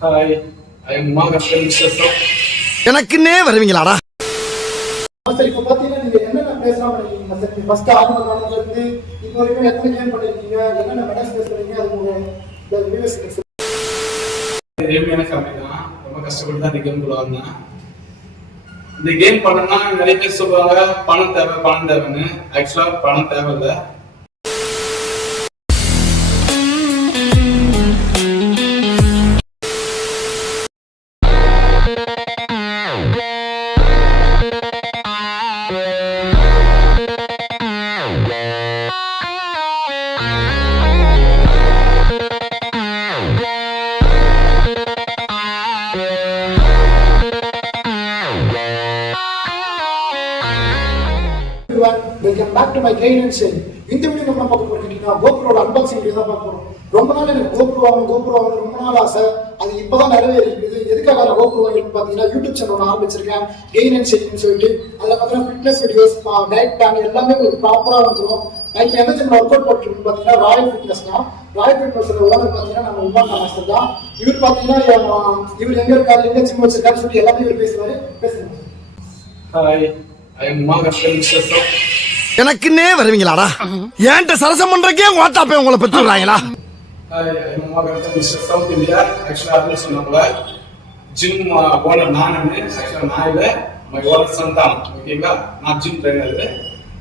Hi, I am Morgan mister. எனக்குன்னே வருவீங்களாடா? Sir இப்போ பார்த்தீங்கன்னா நீங்க என்னென்ன பேசலாம் பண்ணிருக்கீங்க சார்? ஃபர்ஸ்ட் ஆரம்ப காலத்துல இருந்து இப்போ வரைக்கும் எத்தனை கேம் பண்ணிருக்கீங்க, என்னென்ன மெடல்ஸ் பேஸ் பண்ணீங்க, அது உங்க வியூவர்ஸ் ஏழ்மையான ஃபேமிலி தான், ரொம்ப கஷ்டப்பட்டு தான் இந்த கேம்குள்ள வந்தேன். இந்த கேம் பண்ணனா நிறைய பேர் சொல்லுவாங்க பணம் தேவை பணம் தேவைன்னு. ஆக்சுவலா பணம் தேவையில்லை. Welcome back to my guidance. இந்த வீடியோ நம்ம பார்க்க போறீங்கன்னா கோப்ரோட அன்பாக்சிங் வீடியோ தான் பார்க்க போறோம். ரொம்ப நாள் எனக்கு கோப்ரோ வாங்கணும் ரொம்ப நாள் ஆசை. அது இப்பதான் நிறைவேறிருக்குது. எதுக்காக நான் கோப்ரோ வாங்கிட்டு பார்த்தீங்கன்னா யூடியூப் சேனல் ஒன்று ஆரம்பிச்சிருக்கேன், கெயின் அண்ட் ஷேக்னு சொல்லிட்டு. அதில் பார்த்தீங்கன்னா ஃபிட்னஸ் வீடியோஸ், டயட் பிளான் எல்லாமே உங்களுக்கு ப்ராப்பராக வந்துடும். நான் இப்போ எந்த சேனல் ஒர்க் அவுட் போட்டுருக்குன்னு பார்த்தீங்கன்னா ராயல் ஃபிட்னஸ் தான். ராயல் ஃபிட்னஸோட ஓனர் பார்த்தீங்கன்னா நம்ம உமா மாஸ்டர் தான். இவர் பார்த்தீங்கன்னா இவர் எங்க இருக்காரு, எங்க ஜிம் வச்சிருக்காரு சொல்லிட்டு எல்லாமே இவர் பேசுவாரு. பேசுங்க. Hi, I am Morgan mister. எனக்குன்னே வருவீங்களாடா? ஏன்ட்ட சரசம் பண்றக்கே வாட்டாப்பே உங்களை பெற்று விடுறாங்களா? Hi, I am Morgan mister South India. ஆக்சுவலா அதுன்னு சொன்னாங்கள ஜிம் ஓனர் நானு. ஆக்சுவலா நான் இல்லை, மை ஓனர் சந்தான். ஓகேங்களா? நான் ஜிம் ட்ரைனர்.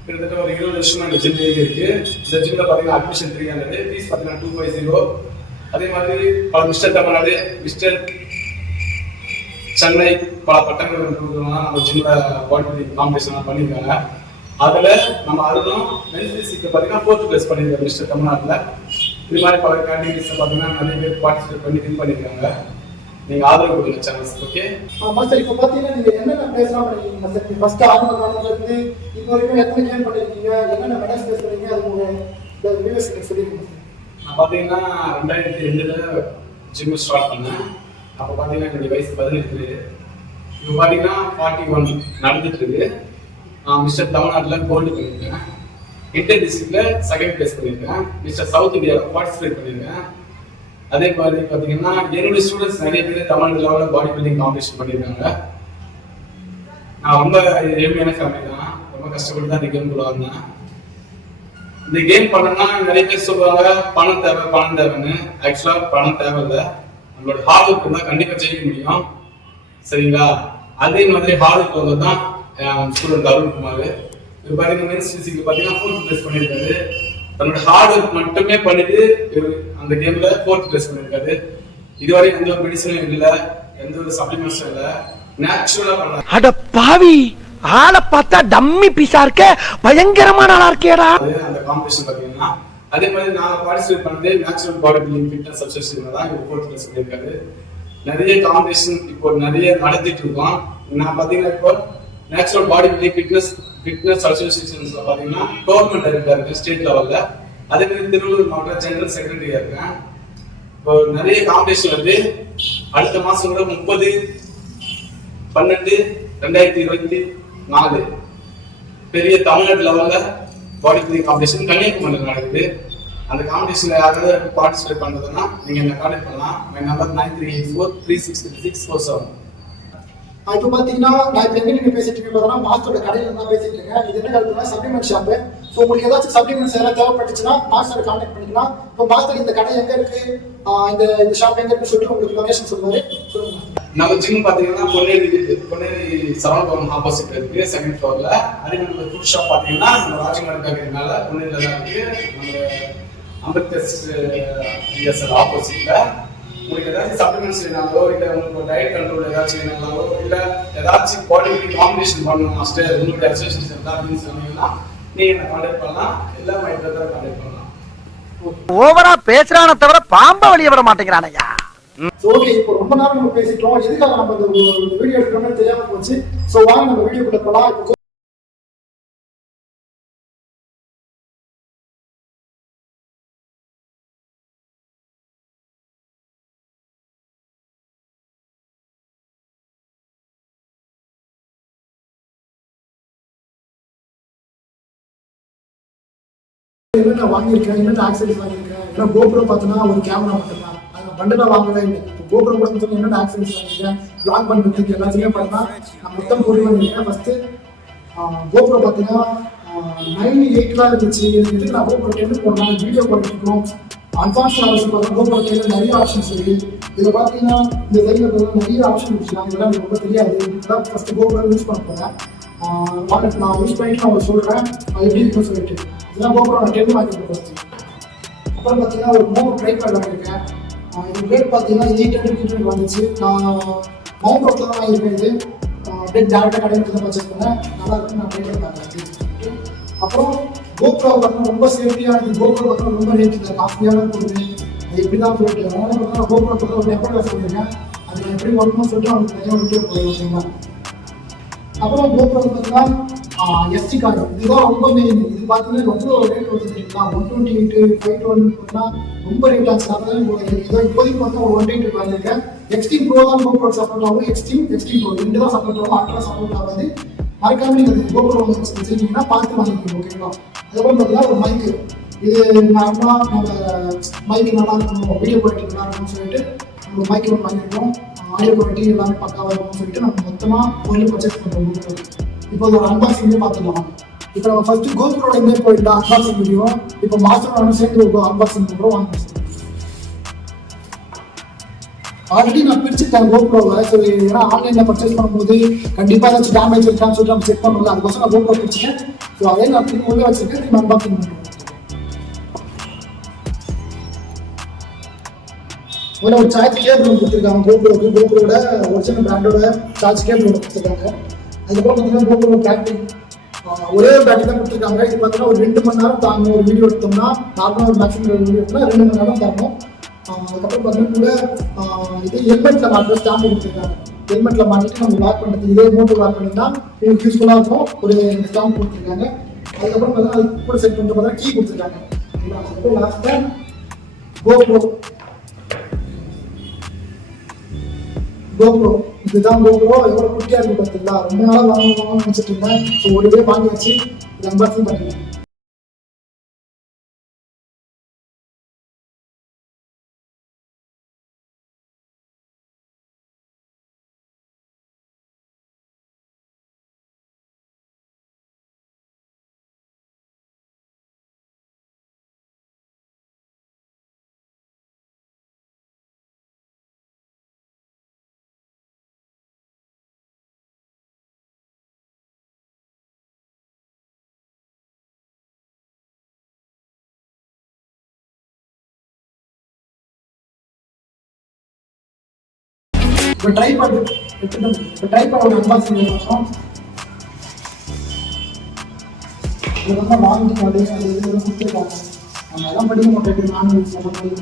கிட்டத்தட்ட ஒரு 20 வருஷமா இந்த ஜிம் இருக்கு. இந்த ஜிம்ல பாத்தீங்கன்னா அட்மிஷன் 300, ஃபீஸ் பாத்தீங்கன்னா 250. அதே மாதிரி பல மிஸ்டர் தமிழ்நாடு, மிஸ்டர் சென்னை, பல பட்டங்கள் நம்ம ஜிம்ல பாடி பில்டிங் காம்படிஷன் பண்ணியிருக்காங்க. அதுல நம்ம அருணும் மென்ஃபிசிக்கு பாத்தீங்கன்னா 4th பிளேஸ் பண்ணியிருக்காங்க மிஸ்டர் தமிழ்நாட்டுல. இது மாதிரி பல கேட்டகரிஸ் பாத்தீங்கன்னா நிறைய பேர் பார்ட்டிசிபேட் பண்ணி வின் பண்ணியிருக்காங்க. நீங்க ஆதரவு கொடுங்க சேனல்ஸ். ஓகே மாஸ்டர், இப்போ பார்த்தீங்கன்னா நீங்க என்னென்ன பேசலாம் பண்ணிருக்கீங்க சார்? ஃபர்ஸ்ட் ஆரம்ப காலத்துல இருந்து இப்போ வரைக்கும் எத்தனை கேம் பண்ணிருக்கீங்க, என்னென்ன மெடல்ஸ் பேஸ் பண்ணீங்க, அது உங்க வியூவர்ஸ் சொல்லிருக்கீங்க. நான் பாத்தீங்கன்னா 2002ல ஜிம் ஸ்டார்ட் பண்ணேன். அப்போ பாத்தீங்கன்னா என்னுடைய வயசு 18. இப்போ பாத்தீங்கன்னா 41 நடந்துட்டு இருக்கு. நான் மிஸ்டர் தமிழ்நாட்டில் கோல்டு பண்ணியிருக்கேன். இன்டர் டிஸ்ட்ரிக்ட்ல 2nd பிளேஸ் பண்ணியிருக்கேன். மிஸ்டர் சவுத் இந்தியாவில் பார்ட்டிசிபேட் பண்ணியிருக்கேன். அதே மாதிரி பார்த்தீங்கன்னா என்னுடைய ஸ்டூடெண்ட்ஸ் நிறைய பேர் தமிழ்நாடு லெவலில் பாடி பில்டிங் காம்படிஷன் பண்ணியிருக்காங்க. நான் ரொம்ப ஏழ்மையான ஃபேமிலி தான், ரொம்ப கஷ்டப்பட்டு தான் இந்த கேம்குள்ள வந்தேன். இந்த கேம் பண்ணனா நிறைய பேர் சொல்லுவாங்க பணம் தேவை பணம் தேவைன்னு. ஆக்சுவலா பணம் தேவையில்லை. நம்மளோட ஹார்ட் ஒர்க் இருந்தால் கண்டிப்பாக ஜெயிக்க முடியும். சரிங்களா? அதே மாதிரி ஹார்ட் ஒர்க் வந்து தான் ஸ்டூடெண்ட் அருண்குமார். இப்போ பார்த்தீங்கன்னா மென்ஸ் பிசிக்ல பார்த்தீங்கன்னா 4th பிளேஸ் பண்ணியிருக்காரு. தன்னோட ஹார்ட் ஒர்க் மட்டுமே பண்ணிட்டு அந்த கேம்ல 4th பிளேஸ் பண்ணியிருக்காரு. இதுவரை எந்த ஒரு மெடிசனும் இல்லை, எந்த ஒரு சப்ளிமெண்ட்ஸும் இல்லை, நேச்சுரலா பண்ண. அட பாவி, ஆளை பார்த்தா டம்மி பீஸா இருக்க, பயங்கரமான ஆளா இருக்கேடா. அந்த காம்படிஷன் பார்த்தீங்கன்னா அதே மாதிரி நான் பார்ட்டிசிபேட் பண்ணது நேச்சுரல் பாடி பில்டிங் ஃபிட்னஸ் அசோசியேஷன்ல தான் இவர் 4th பிளேஸ் பண்ணியிருக்காரு. நிறைய காம்படிஷன் இப்போ நிறைய நடத்திட்டு இருக்கோம். நான் பார்த்தீங்கன்னா இப்போ நேச்சுரல் பாடி பில்டிங் ஃபிட்னஸ் அசோசியேஷன்ஸ்ல பாத்தீங்கன்னா கவர்மெண்ட் டைரக்டரா இருக்கு ஸ்டேட் லெவல்ல. அதே மாதிரி திருவள்ளூர் மாவட்ட ஜெனரல் செக்ரட்டரியா இருக்கேன். இப்போ நிறைய காம்படிஷன் வருது. அடுத்த மாசம் கூட 30/12/2024 பெரிய தமிழ்நாடு லெவல்ல பாடி பில்டிங் காம்படிஷன் கன்னியாகுமரியில் நடக்குது. அந்த காம்படிஷன்ல யாராவது பார்ட்டிசிபேட் பண்றதுன்னா நீங்க என்ன கான்டாக்ட் பண்ணலாம். My number 9384366647. இப்போ பார்த்தீங்கன்னா நான் இப்போ எங்கே நீங்கள் பேசிட்டு இருக்கேன் மாஸ்டரோட கடையில் தான் பேசிட்டு இருக்கேன். இது என்ன கருத்துனா சப்ளிமெண்ட் ஷாப்பு. ஸோ உங்களுக்கு ஏதாச்சும் சப்ளிமெண்ட்ஸ் எதாவது தேவைப்பட்டுச்சுன்னா மாஸ்டரை கான்டாக்ட் பண்ணிக்கலாம். இப்போ மாஸ்டர் இந்த கடை எங்கே இருக்கு, இந்த ஷாப் எங்கே இருக்குன்னு சொல்லிட்டு உங்களுக்கு லொகேஷன் சொல்லுவாரு. சொல்லுங்க. நம்ம ஜிம் பாத்தீங்கன்னா பொன்னேரி சரவண பவன் ஆப்போசிட் இருக்கு, 2nd ஃப்ளோர்ல. அதே மாதிரி நம்ம ஃபுட் ஷாப் பாத்தீங்கன்னா நம்ம ராஜமன் இருக்கிறதுனால பொன்னேரியில தான் இருக்கு. நம்ம அம்பேத்கர் ஆப்போசிட்ல. உங்களுக்கு ஏதாச்சும் சப்ளிமெண்ட்ஸ் வேணாலோ, இல்லை உங்களுக்கு டயட் கண்ட்ரோல் ஏதாச்சும் வேணாலோ, இல்லை ஏதாச்சும் பாடி பில்டிங் காம்படிஷன் பண்ணணும் மாஸ்டர் உங்களுடைய அசோசியேஷன் தான் அப்படின்னு சொன்னீங்கன்னா நீங்க என்ன கான்டாக்ட் பண்ணலாம். எல்லாம் மை பிரதரை கான்டாக்ட் பண்ணலாம். ஓவரா பேசுறானே தவிர பாம்ப வெளிய வர மாட்டேங்கிறானயா. ஓகே, இப்போ ரொம்ப நேரம் நம்ம பேசிட்டோம். எதுக்காக நம்ம இந்த வீடியோ எடுக்கிறோம்னு தெரியாம போச்சு. ஸோ வாங்க நம்ம வீடியோக்குள்ள போகலாம். என்னென்ன வாங்கியிருக்கேன், என்னென்ன ஆக்சரிஸ் வாங்கியிருக்கேன். ஏன்னா கோப்ரோ பார்த்தோன்னா ஒரு கேமரா மட்டும்தான், அதை பண்டலாக வாங்கவே இல்லை. கோபுரம் கூட சொல்லி என்னென்ன ஆக்சிடென்ட்ஸ் பண்ணிருக்கேன், பிளாக் பண்ணுறதுக்கு எல்லாத்தையுமே பார்த்தா நான் மொத்தம் போட்டு பண்ணியிருக்கேன். ஃபஸ்ட்டு கோபுரம் பார்த்தீங்கன்னா 9.8 தான் இருந்துச்சு. இதுக்கு நான் கோபுரம் 10 போடலாம், வீடியோ பண்ணிருக்கோம். அட்வான்ஸ் ஆப்ஷன் பார்த்தா கோபுரம் 10 நிறைய ஆப்ஷன்ஸ் இருக்குது. இதில் பார்த்தீங்கன்னா இந்த சைடில் நிறைய ஆப்ஷன் வச்சுருக்காங்க. இதெல்லாம் எனக்கு ரொம்ப தெரியாது. இதெல்லாம் ஃபஸ்ட்டு கோபுரம் யூஸ் பண்ண போகிறேன். நான் யூஸ் பண்ணிட்டு நான் உங்களுக்கு சொல்கிறேன் அது எப்படி இருக்குன்னு சொல்லிட்டு. இதெல்லாம் கோபுரம் நான் 10 வாங்கியிருக்கேன் ஃபஸ்ட்டு. அப்புறம் பார்த்தீங்கன்னா ஒரு 3 ட்ரைபேட் வாங்கியிருக்கேன். இது ரேட் பார்த்தீங்கன்னா 800 வந்துச்சு. நான் மவுண்ட் ரோட்டில் தான் வாங்கியிருக்கேன். இது அப்படியே டேரக்டாக கடையில் தான் பர்ச்சேஸ் பண்ணேன். நல்லா இருக்கு, நான் ட்ரை பண்ணி பார்க்குறேன். அப்புறம் கோப்ரோ பார்த்தீங்கன்னா ரொம்ப சேஃப்டியாக கோப்ரோ பார்த்தீங்கன்னா ரொம்ப ரேட் காஸ்ட்லியான பொருள். அது எப்படி தான் சொல்லிட்டு அதனால பார்த்தீங்கன்னா கோப்ரோ பார்த்தா ஒரு டெம்பர் கிளாஸ் பண்ணியிருக்கேன். அது எப்படி வரணும்னு சொல்லிட்டு அவங்களுக்கு நிறைய வீடியோ போடுவாங்க. அப்புறம் கோப்ரோ பார்த்தீங்கன்னா எஸ்டி கார்டு இதுதான் ரொம்ப மெயின். இது பார்த்தீங்கன்னா ரொம்ப ரேட் வந்து தெரியுங்களா, 128 512 பார்த்தீங்கன்னா ரொம்ப ரேட் ஆச்சு. அதான் இதோ இப்போதைக்கு பார்த்தா ஒரு 128 வாங்கியிருக்கேன். எக்ஸ்ட்ரீம் ப்ரோ தான் கோப்ரோ சப்போர்ட் ஆகும். எக்ஸ்ட்ரீம் ப்ரோ ரெண்டு தான் சப்போர்ட் ஆகும். அல்ட்ரா சப்போர்ட் ஆகாது. மறக்காம நீங்கள் கோப்ரோ வச்சுருக்கீங்கன்னா பார்த்து வாங்கிக்கணும், ஓகேங்களா. அதுக்கப்புறம் பார்த்தீங்கன்னா ஒரு மைக்கு. இது நார்மலாக நம்ம மைக்கு நல்லா இருக்கணும், வீடியோ குவாலிட்டி நல்லா இருக்கணும்னு சொல்லிட்டு நம்ம மைக்கு ஒன்று வாங்கியிருக்கோம். ஆடியோ குவாலிட்டி எல்லாமே பக்காவாக இருக்கும்னு சொல்லிட்டு நம்ம மொத்தமாக பொருள் பர்ச்சேஸ் பண்ணுறோம். இப்போ ஒரு அன்பாக்சிங்கே பார்த்துக்கலாம். இப்போ நம்ம ஃபஸ்ட்டு கோப்ரோட இங்கே போயிட்டு அன்பாக்சிங் வீடியோ, இப்போ மாஸ்டரோட சேர்ந்து ஒரு அன்பாக்சிங் பண்ணுறோம். வாங்க. ஆல்ரெடி நான் பிரிச்சுட்டேன் கோப்ரோவை. ஸோ ஏன்னா ஆன்லைனில் பர்ச்சேஸ் பண்ணும்போது கண்டிப்பாக ஏதாச்சும் டேமேஜ் இருக்கான்னு சொல்லிட்டு நம்ம செக் பண்ணல. அதுக்கோசம் நான் கோப்ரோ பிரிச்சுட்டேன். ஸோ அதே நான் திரும்ப உள்ளே வச்சுருக்கேன். திரும்ப அன்பாக்சிங் பண்ணுறோம். முதல்ல ஒரு சார்ஜ் கேபிள் கொடுத்துருக்காங்க கோப்ரோட ஒரிஜினல் பிராண்டோட சார்ஜ் கேபிள் கொடுத்துருக்காங்க. அதுக்கப்புறம் பார்த்தீங்கன்னா கோப்ரோ பேட்டரி ஒரே ஒரு பேட்டரி தான் கொடுத்துருக்காங்க. இது பார்த்தீங்கன்னா ஒரு 2 மணி நேரம் தாங்கும். ஒரு வீடியோ எடுத்தோம்னா நார்மலாக ஒரு மேக்ஸிமம் வீடியோ எடுத்தோம்னா 2 மணி நேரம் தாங்கும். அதுக்கப்புறம் பார்த்தீங்கன்னா இது ஹெல்மெட்டில் மாட்டுற ஸ்டாம்பு கொடுத்துருக்காங்க. ஹெல்மெட்டில் மாட்டிட்டு நம்ம லாக் பண்ணுறது இதே மோட்டர் லாக் பண்ணிங்கன்னா உங்களுக்கு யூஸ்ஃபுல்லாக இருக்கும். ஒரு ஸ்டாம்ப் கொடுத்துருக்காங்க. அதுக்கப்புறம் பார்த்தீங்கன்னா அது கூட செட் பண்ணுற பார்த்தா கீ கொடுத்துருக்காங்க. அதுக்கப்புறம் லாஸ்ட்டாக கோப்ரோ இதுதான் கோப்ரோ. எவ்வளோ குட்டியாக இருக்குது பார்த்தீங்களா. ரொம்ப நாளாக வாங்கணும்னு நினச்சிட்டு இருந்தேன். ஸோ ஒரு டே வாங்கி வச்சு இது அன்பாக்சிங் பண்ணிக்கலாம். இப்போ ட்ரைபாட் ஒரு அன்பாக்சிங் பண்ணுறோம். இது வந்து வாரண்டி கார்டு அது இதெல்லாம் கொடுத்துருக்காங்க. நம்ம எல்லாம் படிக்க மாட்டேன். நான்வெஜ் எல்லாம் படிக்க.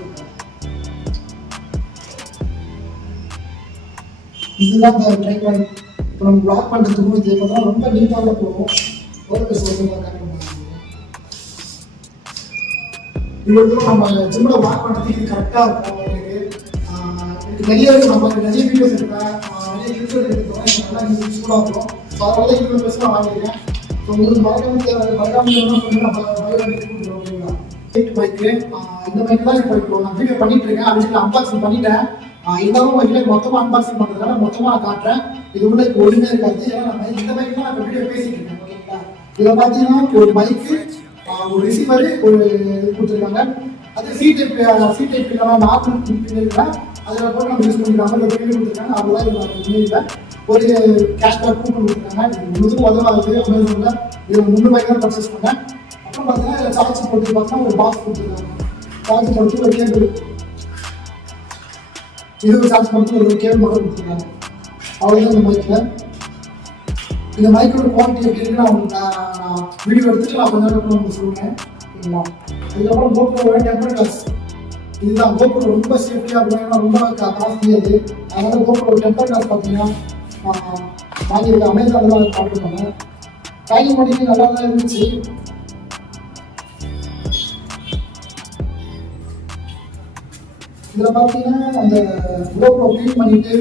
இதுதான் இந்த ட்ரைபாட். இப்போ நம்ம பிளாக் பண்ணுறதுக்கும் இது பார்த்தா ரொம்ப நீட்டாக போகும். ஓகே சொல்லுங்க. இது வந்து நம்ம ஜிம்மில் பிளாக் பண்ணுறதுக்கு இது கரெக்டாக இருக்கும். நிறைய வீடியோஸ் எடுப்பேன், நிறைய கிளிப்ஸ் எடுத்துருக்கோம். நல்லா யூஸ்ஃபுல்லாக இருக்கும். ஸோ அதனால தான் இவ்வளோ பெருசாக வாங்கியிருக்கேன். ஸோ உங்களுக்கு மறக்காம மைக்கு இந்த மைக்கு தான் இப்போ நான் வீடியோ பண்ணிட்டு இருக்கேன். அப்படின்னு நான் அன்பாக்சிங் பண்ணிட்டேன். இருந்தாலும் மைக்கில் மொத்தமாக அன்பாக்சிங் பண்ணுறதுனால மொத்தமாக நான் காட்டுறேன். இது உள்ள இப்போ ஒன்றுமே இருக்காது. ஏன்னா நான் இந்த மைக்கு தான் நான் வீடியோ பேசிட்டு இருக்கேன், ஓகேங்களா. இதில் பார்த்தீங்கன்னா ஒரு மைக்கு, ஒரு ரிசீவர், ஒரு கொடுத்துருக்காங்க. அது சி டைப் இல்லைனா நார்மல் இருக்குன்னா அதில் போட்டு நம்ம யூஸ் பண்ணிக்கலாம். அந்த வீடியோ கொடுத்துருக்காங்க. அதெல்லாம் இல்லை ஒரு கேஷ்பேக் கூப்பன் கொடுத்துருக்காங்க. முழுதும் உதவாது. அமேசானில் இதில் 3 ரூபாய்க்கு தான் பர்ச்சேஸ் பண்ணேன். அப்புறம் பார்த்தீங்கன்னா இதில் சார்ஜ் போட்டு பார்த்தீங்கன்னா ஒரு பாக்ஸ் கொடுத்துருக்காங்க. சார்ஜ் போட்டு ஒரு கேபிள், இது சார்ஜ் போட்டு ஒரு கேபிள் மட்டும் கொடுத்துருக்காங்க. அவ்வளோதான் இந்த மைக்கில். இந்த மைக்கோட குவாலிட்டி எப்படி இருக்குன்னு அவங்களுக்கு நான் வீடியோ எடுத்துட்டு நான் கொஞ்ச நேரம் உங்களுக்கு சொல்லுவேன், சரிங்களா. அதுக்கப்புறம் கோப்ரோவோட டெம்பர் கிளாஸ். இதுதான் கோப்ரோ ரொம்ப சேஃப்டியாக இருக்கும். ஏன்னா ரொம்ப காஸ்ட்லி அது. அதனால கோப்ரோ டெம்பர் கிளாஸ் பார்த்தீங்கன்னா வாங்கியிருக்கேன். அமேசானில் ஆர்டர் பண்ணேன். பேக்கிங் பண்ணிட்டு நல்லா தான் இருந்துச்சு. இதில் பார்த்தீங்கன்னா அந்த கோப்ரோ க்ளீன் பண்ணிட்டு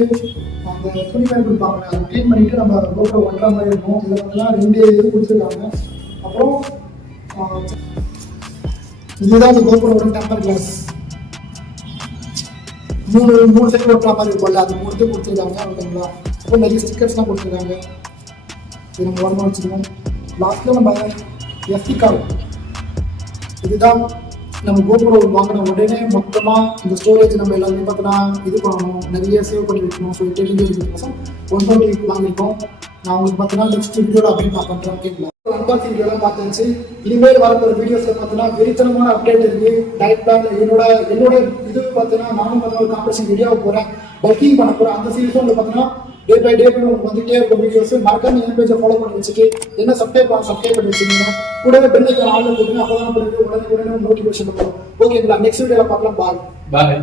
அந்த துணிப்பை கொடுப்பாங்க. அதை க்ளீன் பண்ணிட்டு நம்ம கோப்ரோ ஒட்டுற மாதிரி இருக்கும். இதில் பார்த்தீங்கன்னா 2 இது கொடுத்துருக்காங்க. அப்புறம் இதுதான் அந்த கோப்ரோவோட டெம்பர் கிளாஸ். மூணு செட் ஓட்டுற மாதிரி இருக்கும்ல, அது மூணு கொடுத்துருக்காங்க. ஓகேங்களா, அப்புறம் நிறைய ஸ்டிக்கர்ஸ்லாம் கொடுத்துருக்காங்க. இது நம்ம ஓரமாக வச்சுக்கணும். லாஸ்ட்டில் நம்ம எஸ்டி கார்டு, இதுதான் நம்ம கோப்ரோ வாங்கின உடனே மொத்தமாக இந்த ஸ்டோரேஜ் நம்ம எல்லாருமே பார்த்தோன்னா இது பண்ணணும், நிறைய சேவ் பண்ணி வைக்கணும். ஸோ 120 வாங்கியிருக்கோம். நான் உங்களுக்கு பார்த்தீங்கன்னா நெக்ஸ்ட் வீடியோவில் அப்டேட் நான் பண்ணுறேன். ஓகேங்களா, அன்பாக்சிங் வீடியோலாம் பார்த்தாச்சு. இனிமேல் வரப்போகிற வீடியோஸில் பார்த்தீங்கன்னா வெறித்தனமான அப்டேட் இருக்குது. டயட் பிளான் என்னோட இது பார்த்தீங்கன்னா நானும் பார்த்தீங்கன்னா ஒரு காம்படிஷன் வீடியோவை போகிறேன், பைக்கிங் பண்ண போகிறேன். அந்த சீரிஸும் உங்களுக்கு பார்த்தீங்கன்னா டே பை டே உங்களுக்கு வந்துகிட்டே இருக்கும் வீடியோஸ். மறக்காம என் பேஜை ஃபாலோ பண்ணி வச்சுட்டு என்ன சப்ஸ்கிரைப் பண்ணி வச்சுக்கோங்க. கூடவே பெல் ஐக்கான் ஆன்ல போட்டுங்க, அப்போ தான் உடனே நோட்டிஃபிகேஷன் வரும். ஓகேங்களா, நெக்ஸ்ட் வீடியோவில் பார்க்கலாம். பாய்.